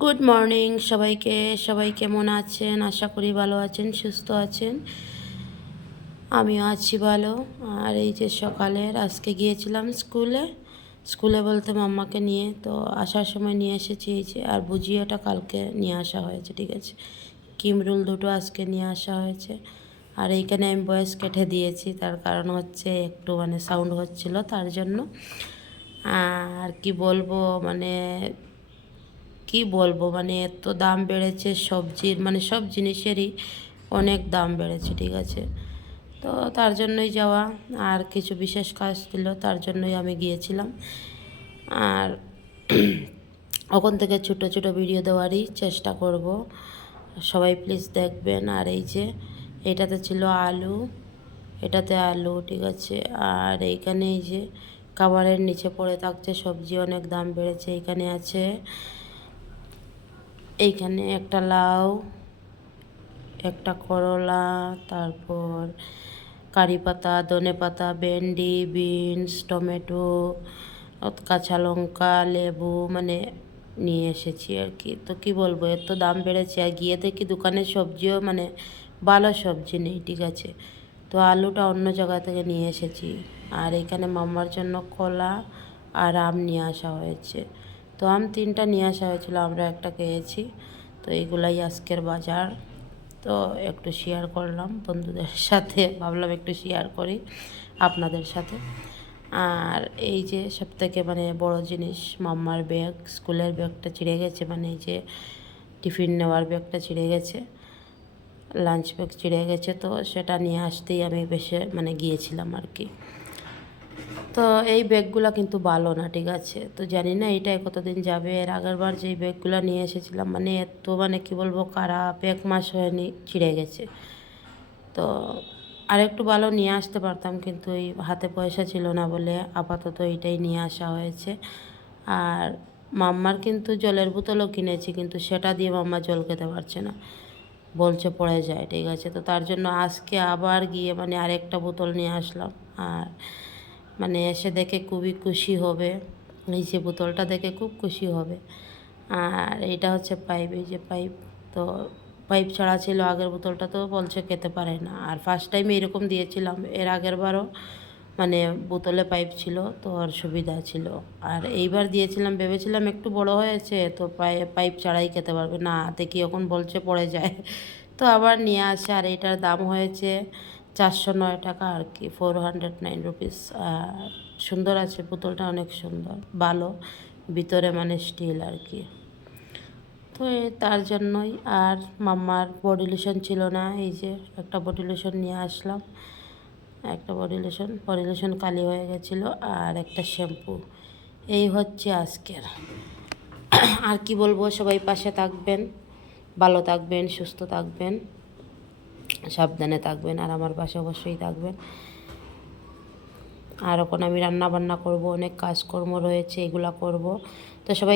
Good morning সবাইকে। সবাই কেমন আছেন? আশা করি ভালো আছেন, সুস্থ আছেন। আমিও আছি ভালো। আর এই যে সকালের, আজকে গিয়েছিলাম স্কুলে। স্কুলে বলতে মাম্মাকে নিয়ে, তো আসার সময় নিয়ে এসেছি এই যে, আর ভুজিয়াটা কালকে নিয়ে আসা হয়েছে, ঠিক আছে? কিমরুল দুটো আজকে নিয়ে আসা হয়েছে। আর এইখানে আমি বয়স কেটে দিয়েছি, তার কারণ হচ্ছে একটু মানে সাউন্ড হচ্ছিল, তার জন্য। আর কি বলব মানে কি বলব? মানে এত দাম বেড়েছে সবজির মানে সব জিনিসেরই অনেক দাম বেড়েছে, ঠিক আছে? তো তার জন্যই যাওয়া। আর কিছু বিশেষ কাজ ছিল, তার জন্যই আমি গিয়েছিলাম। আর ওখান থেকে ছোটো ছোটো ভিডিও দেওয়ারই চেষ্টা করব। সবাই প্লিজ দেখবেন। আর এই যে, এটাতে ছিল আলু, এটাতে আলু, ঠিক আছে? আর এইখানে এই যে, খাবারের নিচে পড়ে থাকছে সবজি, অনেক দাম বেড়েছে। এইখানে আছে এইখানে একটা লাউ, একটা করলা, তারপর কারি পাতা, ধনে পাতা, ভেন্ডি, বিনস, টমেটো কাঁচা লঙ্কা, লেবু মানে নিয়ে এসেছি আর কি। তো কি বলব এত দাম বেড়েছে। আর গিয়ে দেখি দোকানের সবজিও মানে ভালো সবজি নেই, ঠিক আছে। তো আলুটা অন্য জায়গা থেকে নিয়ে এসেছি। আর এখানে মামার জন্য কলা আর আম নিয়ে আসা হয়েছে। তো আম তিনটা নিয়ে আসা হয়েছিল, আমরা একটা খেয়েছি। তো এইগুলাই আজকের বাজার। তো একটু শেয়ার করলাম বন্ধুদের সাথে, ভাবলাম একটু শেয়ার করি আপনাদের সাথে। আর এই যে সব থেকে মানে বড় জিনিস, মাম্মার ব্যাগ, স্কুলের ব্যাগটা ছিঁড়ে গেছে মানে এই যে টিফিন নেওয়ার ব্যাগটা ছিঁড়ে গেছে লাঞ্চ ব্যাগ ছিঁড়ে গেছে, তো সেটা নিয়ে আসতেই আমি বেশি মানে গিয়েছিলাম আর কি। তো এই ব্যাগগুলো কিন্তু ভালো না, ঠিক আছে? তো জানি না এটাই কতদিন যাবে। এর আগের বার যেই ব্যাগগুলো নিয়ে এসেছিলাম মানে এত মানে কি বলব, খারাপ, এক মাস হয়নি, ছিঁড়ে গেছে। তো আর একটু ভালো নিয়ে আসতে পারতাম, কিন্তু এই হাতে পয়সা ছিল না বলে আপাতত এইটাই নিয়ে আসা হয়েছে। আর মাম্মার কিন্তু জলের বোতলও কিনেছি, কিন্তু সেটা দিয়ে মাম্মা জল খেতে পারছে না। বলছে পড়ে যায়, ঠিক আছে? তো তার জন্য আজকে আবার গিয়ে মানে আরেকটা বোতল নিয়ে আসলাম। আর মানে এসে দেখে খুবই খুশি হবে। এই যে বোতলটা দেখে খুব খুশি হবে। আর এটা হচ্ছে পাইপ, এই যে পাইপ তো পাইপ ছাড়া ছিল, আগের বোতলটা তো বলছে খেতে পারে না। আর ফার্স্ট টাইম এরকম দিয়েছিলাম, এর আগের বারও মানে বোতলে পাইপ ছিল তো আর সুবিধা ছিল। আর এইবার দিয়েছিলাম, ভেবেছিলাম একটু বড় হয়েছে তো পাইপ ছাড়াই খেতে পারবে। না দেখি এখন বলছে পড়ে যায়। তো আবার নিয়ে আসে, আর এটার দাম হয়েছে চারশো নয় টাকা আর কি ফোর হান্ড্রেড নাইন রুপিস সুন্দর আছে বোতলটা অনেক সুন্দর ভালো ভিতরে মানে স্টিল আর কি। তো তার জন্যই। আর মাম্মার বডি লোশন ছিল না, এই যে একটা বডি লোশন নিয়ে আসলাম। একটা বডি লোশন বডি লোশন কালি হয়ে গেছিল আর একটা শ্যাম্পু এই হচ্ছে আজকের। আর কি বলব, সবাই পাশে থাকবেন, ভালো থাকবেন, সুস্থ থাকবেন। সাবধানে থাকবেন আর আমার পাশে অবশ্যই থাকবেন। আর ওখানে আমি রান্না বান্না করব, অনেক কাজকর্ম রয়েছে, এগুলা করব। তো সবাই